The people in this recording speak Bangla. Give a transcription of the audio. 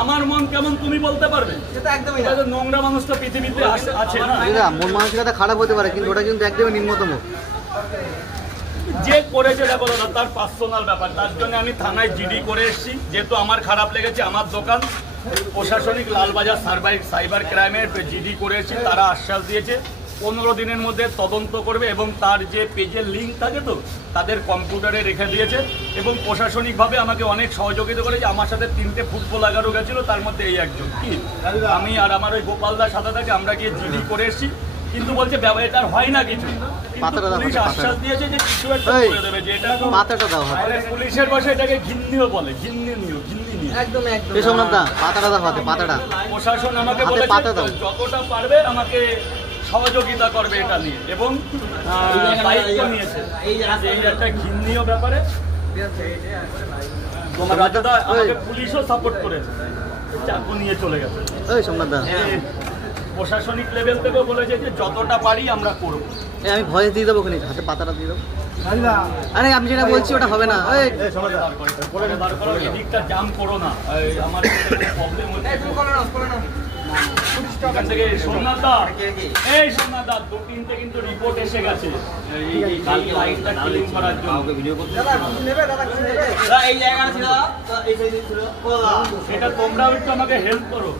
আমার মন কেমন তুমি বলতে পারবে? সেটা একদমই না। নোংরা মানুষটা পৃথিবীতে আছে না। মন মানসিকতা খারাপ হতে পারে, কিন্তু ওটা কিন্তু একদমই নিম্নতম। যে করেছে দেখো দাদা, তার পার্সোনাল ব্যাপার। তার জন্য আমি থানায় জিডি করে এসেছি, যেহেতু আমার খারাপ লেগেছে। আমার দোকান প্রশাসনিক লালবাজার সাইবার ক্রাইমের জিডি করে এসেছি। তারা আশ্বাস দিয়েছে 15 দিনের মধ্যে তদন্ত করবে, এবং তার যে পেজের লিঙ্ক থাকে তো তাদের কম্পিউটারে রেখে দিয়েছে, এবং প্রশাসনিকভাবে আমাকে অনেক সহযোগিতা করেছে। আমার সাথে 3টে ফুটবল আগারও গেছিলো, তার মধ্যে এই একজন। কি আমি আর আমার ওই গোপালদার সাথে থাকে, আমরা গিয়ে জিডি করে এসেছি, কিন্তু বলছে ব্যবহার হয় না কিছু। পুলিশ আশ্বাস দিয়েছে যে কিছু একটা করে দেবে, যে এটা পুলিশের ভাষায় এটাকে ঘিন্নিও বলে, ঘিন্নি একদম একদম। প্রশাসন আমাকে বলেছে যতটা পারবে আমাকে সহযোগিতা করবে এটা নিয়ে, এবং দায়িত্ব নিয়েছে এই একটা ঘিন্নীয় ব্যাপারে। তোমার রাজাদা আমাকে পুলিশও সাপোর্ট করেছে, চাকু নিয়ে চলে গেছে। প্রশাসনিক লেভেল থেকেও বলেছে যে যতটা পারি আমরা করবো। আমি ভয়েস দিয়ে দেবো, হাতে পাতাটা দিয়ে দেবো। আরে আমি যেটা বলছি ওটা হবে না। এদিকটা জাম করো না, আমার প্রবলেম হচ্ছে। সোমনাথদা 2-3টে কিন্তু রিপোর্ট এসে গেছে লাইনটা ক্লিন করার জন্য। এটা তোমরাও একটু আমাকে হেল্প করো।